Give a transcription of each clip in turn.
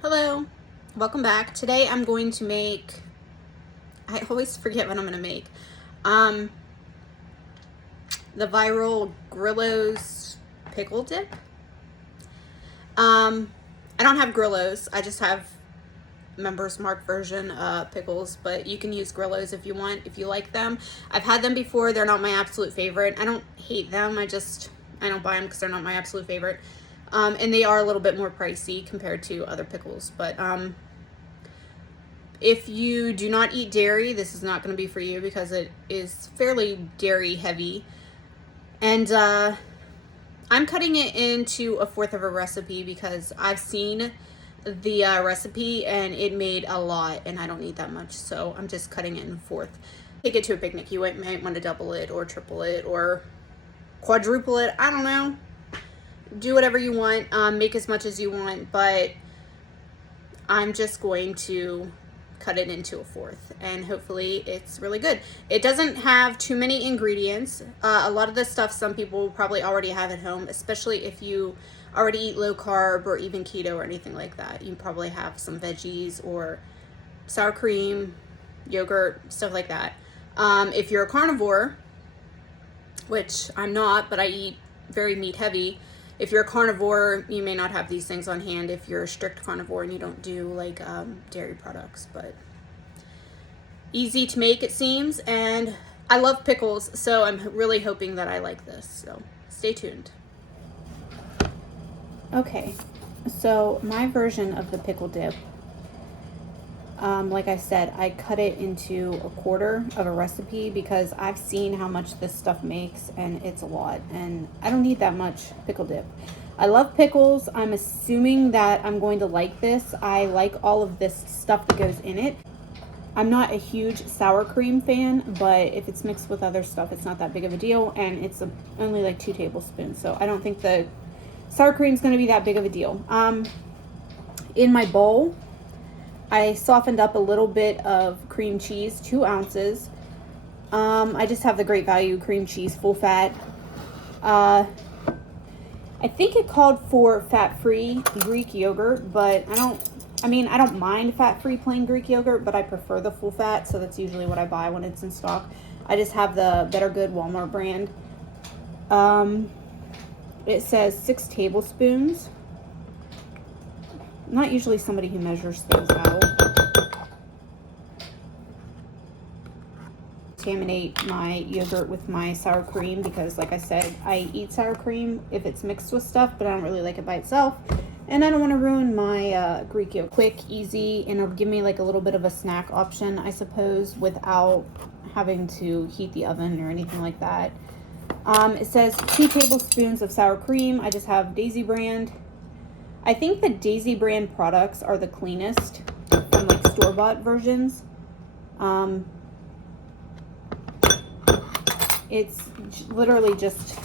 Hello, welcome back. Today I'm going to make, I always forget what I'm going to make, the viral Grillo's pickle dip. I don't have Grillo's, I just have Members Mark version pickles, but you can use Grillo's if you want, if you like them. I've had them before, they're not my absolute favorite. I don't hate them, I don't buy them because they're not my absolute favorite. And they are a little bit more pricey compared to other pickles, but if you do not eat dairy, this is not going to be for you because it is fairly dairy heavy. And I'm cutting it into a fourth of a recipe because I've seen the recipe and it made a lot and I don't need that much, so I'm just cutting it in a fourth. Take it to a picnic. You might want to double it or triple it or quadruple it. I don't know. Do whatever you want. Make as much as you want, but I'm just going to cut it into a fourth and hopefully it's really good. It doesn't have too many ingredients. A lot of the stuff some people will probably already have at home, especially if you already eat low carb or even keto or anything like that. You probably have some veggies or sour cream, yogurt, stuff like that. If you're a carnivore, which I'm not, but I eat very meat heavy. If you're a carnivore, you may not have these things on hand if you're a strict carnivore and you don't do like dairy products, but easy to make it seems. And I love pickles, so I'm really hoping that I like this, so stay tuned. Okay, so my version of the pickle dip, like I said, I cut it into a quarter of a recipe because I've seen how much this stuff makes and it's a lot and I don't need that much pickle dip. I love pickles. I'm assuming that I'm going to like this. I like all of this stuff that goes in it. I'm not a huge sour cream fan, but if it's mixed with other stuff, it's not that big of a deal, and it's only like 2 tablespoons, so I don't think the sour cream is going to be that big of a deal. In my bowl, I softened up a little bit of cream cheese, 2 ounces. I just have the Great Value cream cheese, full fat. I think it called for fat-free Greek yogurt, but I don't mind fat-free plain Greek yogurt, but I prefer the full fat, so that's usually what I buy when it's in stock. I just have the Better Good Walmart brand. It says 6 tablespoons. I'm not usually somebody who measures things out. Contaminate my yogurt with my sour cream because, like I said, I eat sour cream if it's mixed with stuff, but I don't really like it by itself. And I don't want to ruin my Greek yogurt. Quick, easy, and it'll give me like a little bit of a snack option, I suppose, without having to heat the oven or anything like that. It says 2 tablespoons of sour cream. I just have Daisy brand. I think the Daisy brand products are the cleanest from like store-bought versions. It's literally just,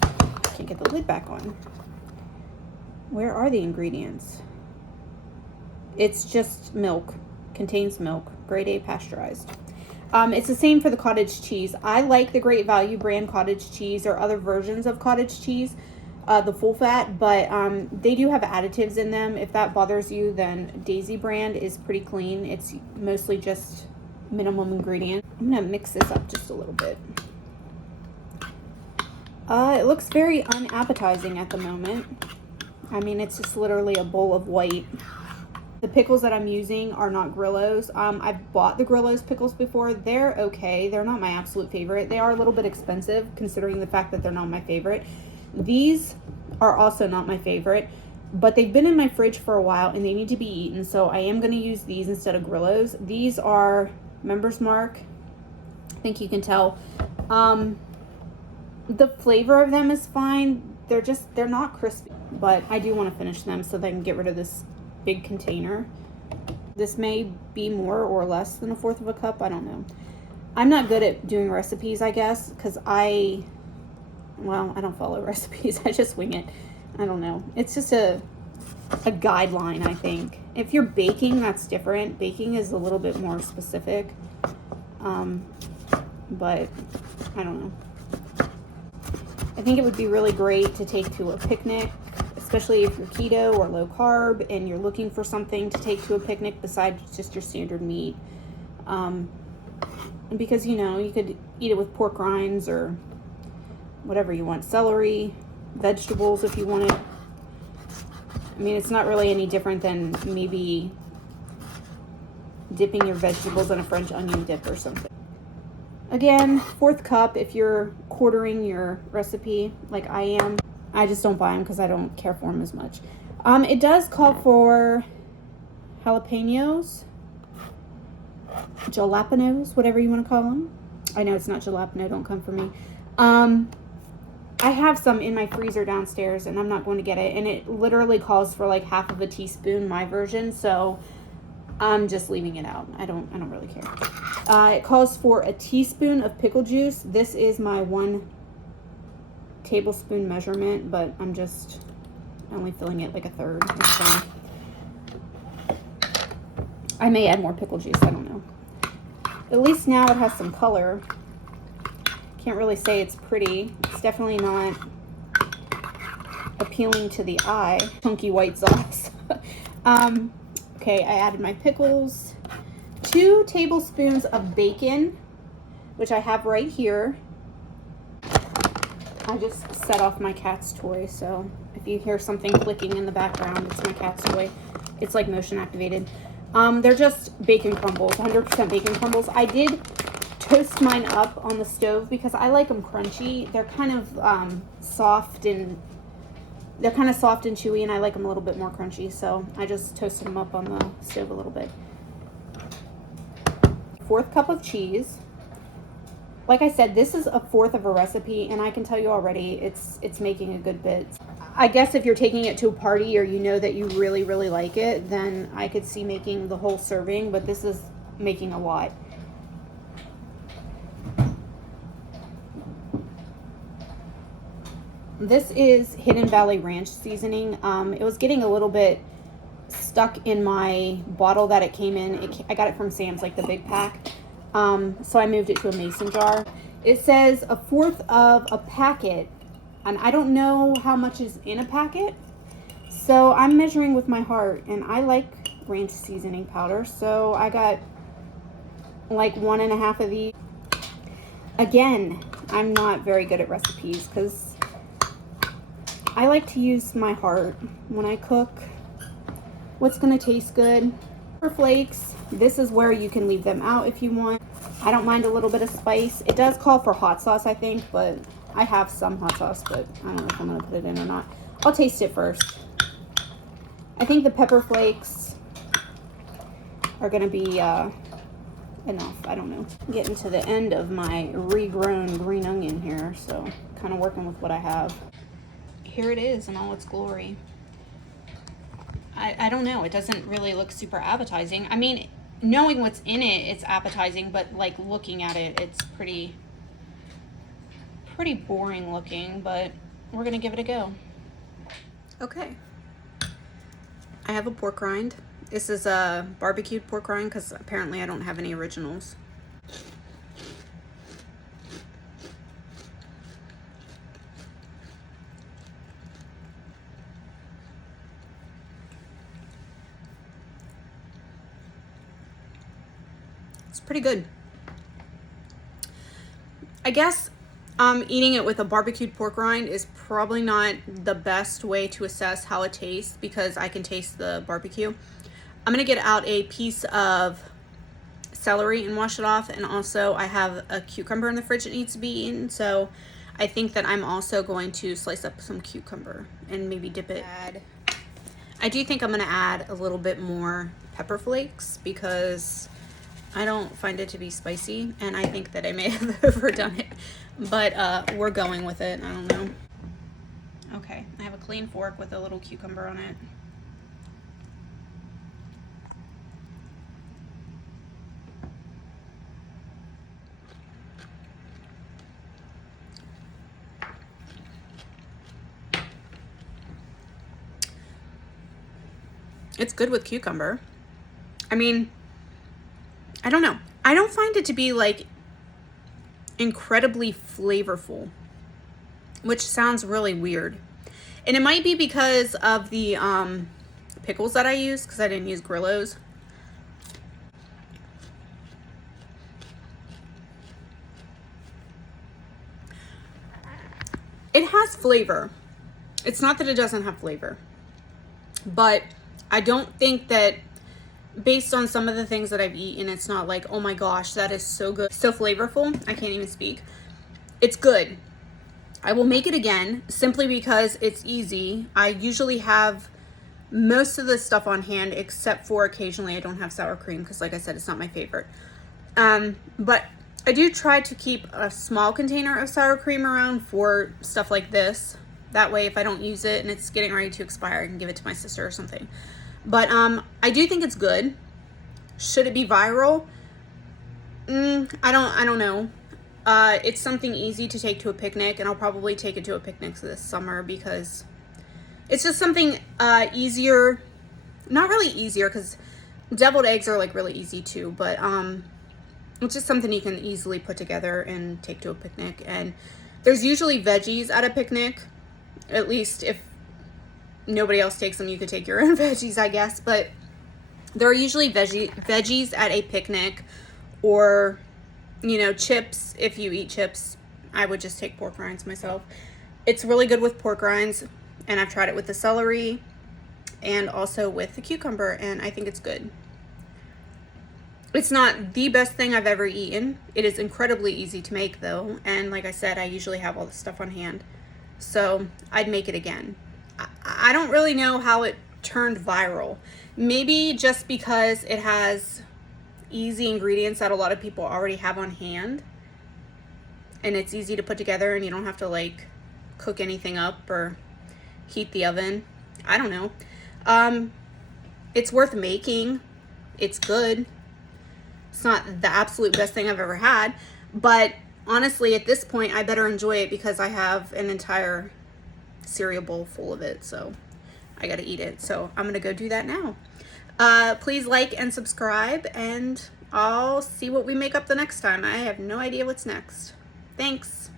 can't get the lid back on. Where are the ingredients? It's just milk, contains milk, grade A pasteurized. It's the same for the cottage cheese. I like the Great Value brand cottage cheese or other versions of cottage cheese. The full fat, but they do have additives in them. If that bothers you, then Daisy brand is pretty clean. It's mostly just minimum ingredient. I'm gonna mix this up just a little bit. It looks very unappetizing at the moment. I mean, it's just literally a bowl of white. The pickles that I'm using are not Grillo's. I've bought the Grillo's pickles before. They're okay. They're not my absolute favorite. They are a little bit expensive considering the fact that they're not my favorite. These are also not my favorite, but they've been in my fridge for a while and they need to be eaten, so I am going to use these instead of Grillo's. These are Members Mark. I think you can tell. The flavor of them is fine. They're not crispy, but I do want to finish them so that I can get rid of this big container. This may be more or less than a fourth of a cup. I don't know. I'm not good at doing recipes, I guess, because I don't follow recipes. I just wing it. I don't know. It's just a guideline, I think. If you're baking, that's different. Baking is a little bit more specific. But I don't know. I think it would be really great to take to a picnic, especially especially if you're keto or low carb and you're looking for something to take to a picnic besides just your standard meat. Because, you know, you could eat it with pork rinds or whatever you want, celery, vegetables if you want it. I mean, it's not really any different than maybe dipping your vegetables in a French onion dip or something. Again, 4th cup if you're quartering your recipe like I am. I just don't buy them because I don't care for them as much. It does call for jalapenos, whatever you want to call them. I know it's not jalapeno, don't come for me. I have some in my freezer downstairs and I'm not going to get it, and it literally calls for like half of a teaspoon, my version, so I'm just leaving it out. I don't really care. It calls for a teaspoon of pickle juice. This is my 1 tablespoon measurement, but I'm just only filling it like a third. It's fine. I may add more pickle juice, I don't know. At least now it has some color. Can't really say it's pretty. It's definitely not appealing to the eye. Chunky white sauce. Okay, I added my pickles. 2 tablespoons of bacon, which I have right here. I just set off my cat's toy, so if you hear something clicking in the background, it's my cat's toy. It's like motion activated. They're just bacon crumbles, 100% bacon crumbles. I did toast mine up on the stove because I like them crunchy. They're kind of soft and chewy, and I like them a little bit more crunchy, so I just toasted them up on the stove a little bit. 4th cup of cheese. Like I said, this is a 1/4 of a recipe, and I can tell you already it's making a good bit. I guess if you're taking it to a party or you know that you really, really like it, then I could see making the whole serving, but this is making a lot. This is Hidden Valley Ranch seasoning. It was getting a little bit stuck in my bottle that it came in. I got it from Sam's, like the big pack. So I moved it to a mason jar. It says 1/4 of a packet, and I don't know how much is in a packet. So I'm measuring with my heart, and I like ranch seasoning powder, so I got like 1.5 of these. Again, I'm not very good at recipes because I like to use my heart when I cook. What's gonna taste good? For flakes, this is where you can leave them out if you want. I don't mind a little bit of spice. It does call for hot sauce, I think, but I have some hot sauce, but I don't know if I'm gonna put it in or not. I'll taste it first. I think the pepper flakes are gonna be enough. I don't know. I'm getting to the end of my regrown green onion here, so kind of working with what I have. Here it is in all its glory. I don't know. It doesn't really look super appetizing. I mean, knowing what's in it, it's appetizing, but like looking at it, it's pretty boring looking, but we're gonna give it a go. Okay. I have a pork rind. This is a barbecued pork rind because apparently I don't have any originals. It's pretty good. I guess eating it with a barbecued pork rind is probably not the best way to assess how it tastes because I can taste the barbecue. I'm gonna get out a piece of celery and wash it off, and also I have a cucumber in the fridge that needs to be eaten, so I think that I'm also going to slice up some cucumber and maybe dip it. I do think I'm gonna add a little bit more pepper flakes because I don't find it to be spicy, and I think that I may have overdone it, but we're going with it. I don't know. Okay, I have a clean fork with a little cucumber on it. It's good with cucumber. I mean, I don't know. I don't find it to be like incredibly flavorful, which sounds really weird. And it might be because of the pickles that I use, because I didn't use Grillos. It has flavor. It's not that it doesn't have flavor, but I don't think that, based on some of the things that I've eaten, it's not like, oh my gosh, that is so good, so flavorful. I can't even speak. It's good. I will make it again simply because it's easy. I usually have most of the stuff on hand, except for occasionally I don't have sour cream because, like I said, it's not my favorite. But I do try to keep a small container of sour cream around for stuff like this. That way, if I don't use it and it's getting ready to expire, I can give it to my sister or something. But I do think it's good. Should it be viral? I don't know. It's something easy to take to a picnic, and I'll probably take it to a picnic this summer because it's just something easier. Not really easier, because deviled eggs are like really easy too, but it's just something you can easily put together and take to a picnic. And there's usually veggies at a picnic. At least if nobody else takes them, you could take your own veggies, I guess. But there are usually veggies at a picnic, or, you know, chips. If you eat chips, I would just take pork rinds myself. It's really good with pork rinds, and I've tried it with the celery and also with the cucumber, and I think it's good. It's not the best thing I've ever eaten. It is incredibly easy to make though, and like I said, I usually have all the stuff on hand, so I'd make it again. I don't really know how it turned viral. Maybe just because it has easy ingredients that a lot of people already have on hand, and it's easy to put together, and you don't have to like cook anything up or heat the oven. I don't know. It's worth making. It's good. It's not the absolute best thing I've ever had, but honestly, at this point, I better enjoy it because I have an entire cereal bowl full of it, so I gotta eat it. So I'm gonna go do that now. Please like and subscribe, and I'll see what we make up the next time. I have no idea what's next. Thanks.